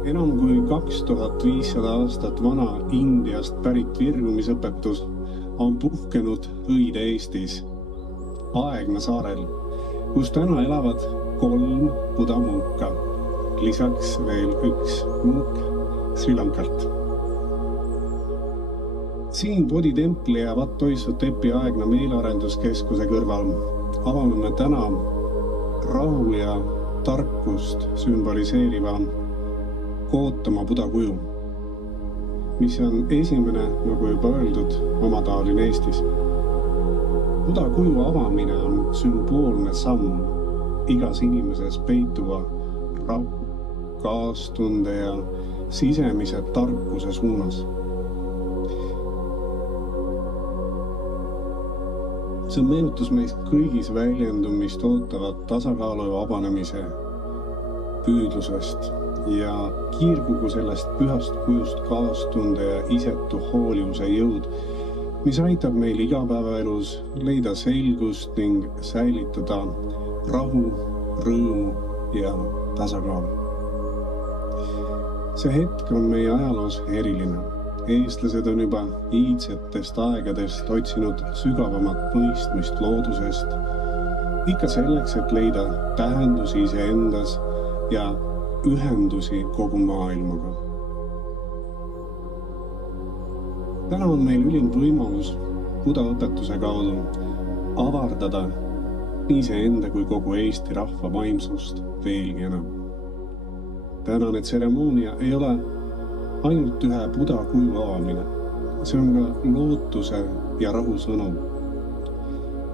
Enam kui 2500 aastat vana Indiast pärit virgumisõpetus on puhkenud õide Eestis, Aegna saarel, kus täna elavad 3 buda munka, lisaks veel 1 munk Sri Lankalt. Siin Bodhi templi ja Wat Toisu Tepi Aegna meelearenduskeskuse kõrval avame me täna rahu ja tarkust sümboliseeriva Gautama buda kuju, mis on esimene, nagu juba öeldud, omataoline Eestis. Buda kuju avamine on sümboolne samm igas inimeses peituva rahu, kaastunde ja sisemise tarkuse suunas. See meenutus meist kõigis väljendumist ootavat tasakaalu ja vabanemise püüdlusest ja kiirgugu sellest pühast kujust kaastunde ja isetu hoolivuse jõud, mis aitab meil igapäevaelus leida selgust ning säilitada rahu, rõõmu ja tasakaalu. See hetk on meie ajaloos eriline. Eestlased on juba iidsetest aegadest otsinud sügavamat mõistmist loodusest, ikka selleks, et leida tähendusi iseendas ja ühendusi kogu maailmaga. Täna on meil ülim võimalus buda õpetuse kaudu avardada nii iseenda kui kogu Eesti rahva vaimsust veelgi enam. Tänane tseremoonia ei ole ainult ühe buda kuju avamine. See on ka lootuse ja rahu sõnum,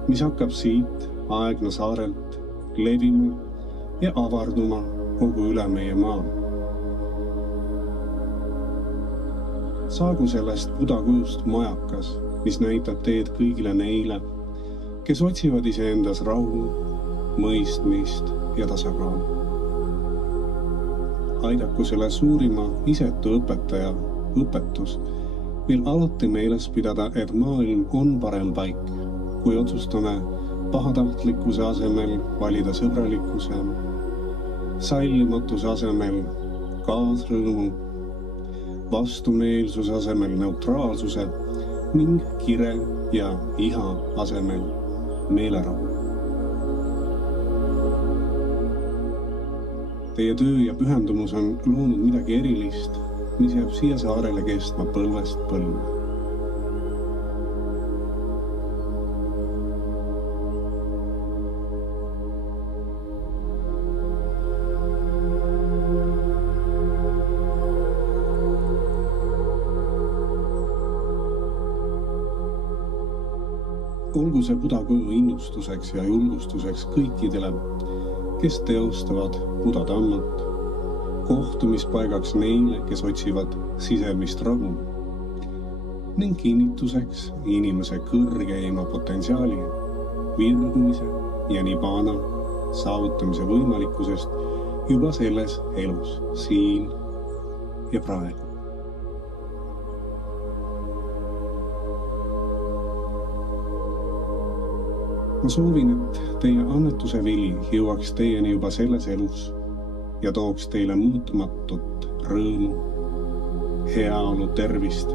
mis hakkab siit Aegna saarelt levima ja avarduma kogu üle meie maa. Saagu sellest buda kujust majakas, mis näitab teed kõigile neile, kes otsivad iseendas rahu, mõistmist ja tasakaalu. Aidaku selle suurima isetu õpetaja õpetus meil alati meeles pidada, et maailm on parem paik, kui otsustame pahatahtlikkuse asemel valida sõbralikkuse, sallimatuse asemel kaasrõõmu, vastumeelsuse asemel neutraalsuse ning kire ja iha asemel meelerahu. Teie töö ja pühendumus on loonud midagi erilist, mis jääb siia saarele kestma põlvest põlve. Olgu see buda kuju innustuseks ja julgustuseks kõikidele, kes teostavad buda tammat, kohtumispaigaks neile, kes otsivad sisemist rahu, ning kinnituseks inimese kõrgeima potentsiaali, virgumise ja nibbana saavutamise võimalikkusest juba selles elus, siin ja praegu. Ma soovin, et teie annetuse vili jõuaks teieni juba selles elus ja tooks teile muutumatut rõõmu, heaolu, tervist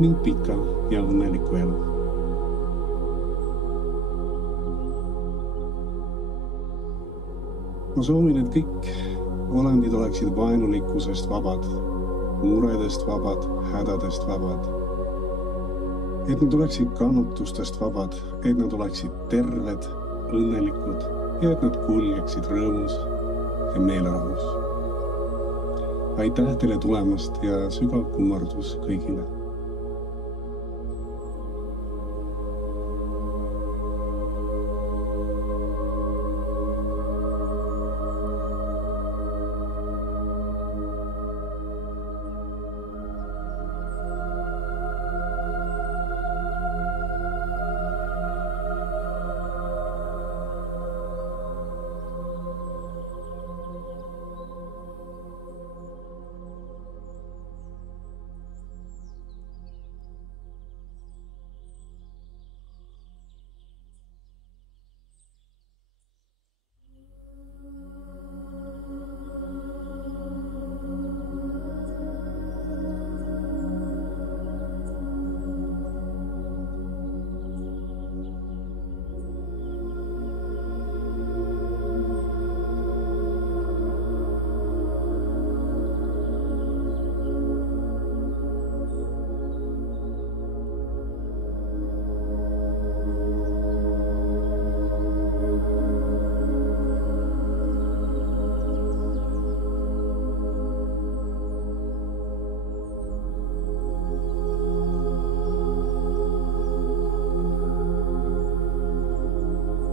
ning pika ja õnnelikku elu. Ma soovin, et kõik olendid oleksid vaenulikkusest vabad, muredest vabad, hädadest vabad. Et nad oleksid kannatustest vabad, et nad oleksid terved, õnnelikud ja et nad kulgeksid rõõmus ja meelerahus. Aitäh teile tulemast ja sügav kummardus kõigile.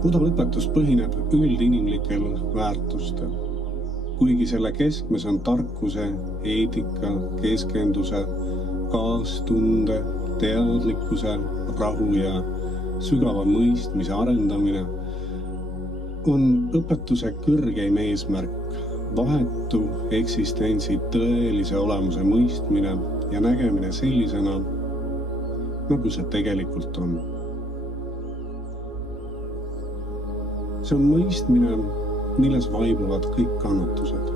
Buda õpetus põhineb üldinimlikel väärtustel, kuigi selle keskmes on tarkuse, eetika, keskenduse, kaastunde, teadlikkuse, rahu ja sügava mõistmise arendamine, on õpetuse kõrgeim eesmärk vahetu eksistentsi tõelise olemuse mõistmine ja nägemine sellisena, nagu see tegelikult on. See on mõistmine, milles vaibuvad kõik kannatused.